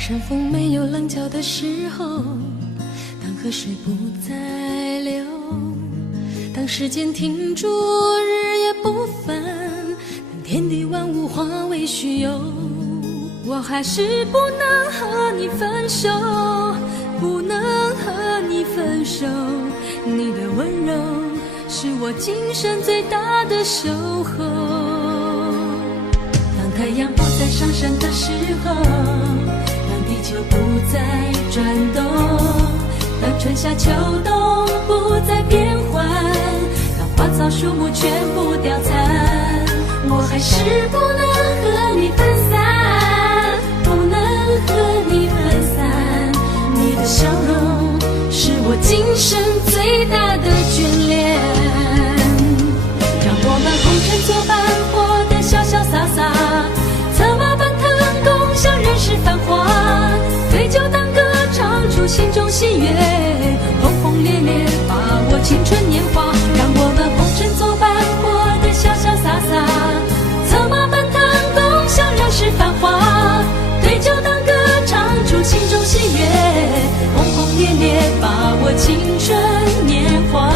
山峰没有棱角的时候，当河水不再流，当时间停住，日夜不分，当天地万物化为虚有，我还是不能和你分手，不能和你分手。你的温柔是我今生最大的守候。当太阳不再上升的时候，当地球不再转动，当春夏秋冬不再变换，当花草树木全部凋残，我还是不能和你分散，不能和你分散。你的笑容是我今生最大的眷恋，让我们红尘作伴，活得潇潇洒洒，策马奔腾，共享人世繁华，对酒当歌，唱出心中喜悦，轰轰烈烈把握青春年华，让我们红尘作伴，活得潇潇洒洒，策马奔腾，共享人世繁华，对酒当歌，唱出心中喜悦，轰轰烈烈把握青春年华。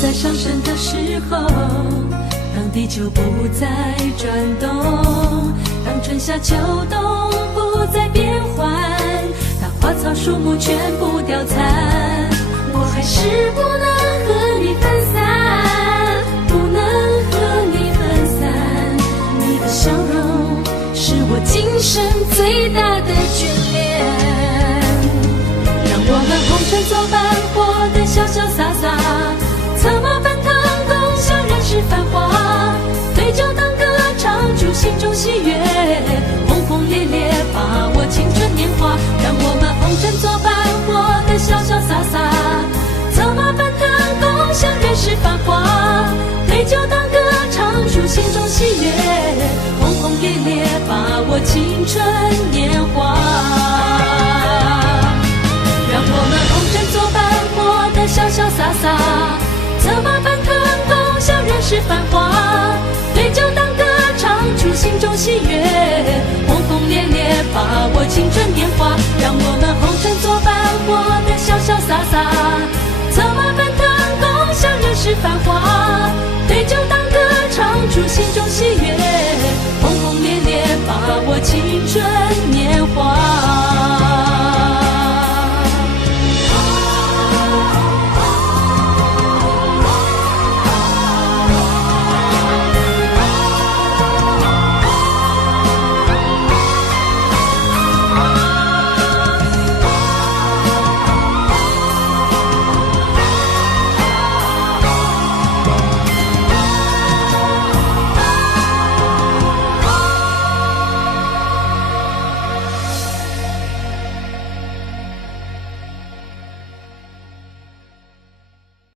在上升的时候，当地球不再转动，当春夏秋冬不再变换，当花草树木全部凋残，我还是不能和你分散，不能和你分散。你的笑容是我今生最大的眷恋，让我们红尘作伴，活得潇潇洒洒，策马奔腾，共享人世繁华，对酒当歌，唱出心中喜悦，轰轰烈烈把握青春年华，让我们红尘作伴，活得潇潇洒洒，策马奔腾，共享人世繁华，对酒当歌，唱出心中喜悦，轰轰烈烈把握青春年华，让我们红尘作伴，活得潇潇洒洒，策马奔腾，共享人世繁华，对酒当歌，唱出心中喜悦，轰轰烈烈把握青春年华，让我们红尘作伴，活得潇潇洒洒，策马奔腾，共享人世繁华，对酒当歌，唱出心中喜悦，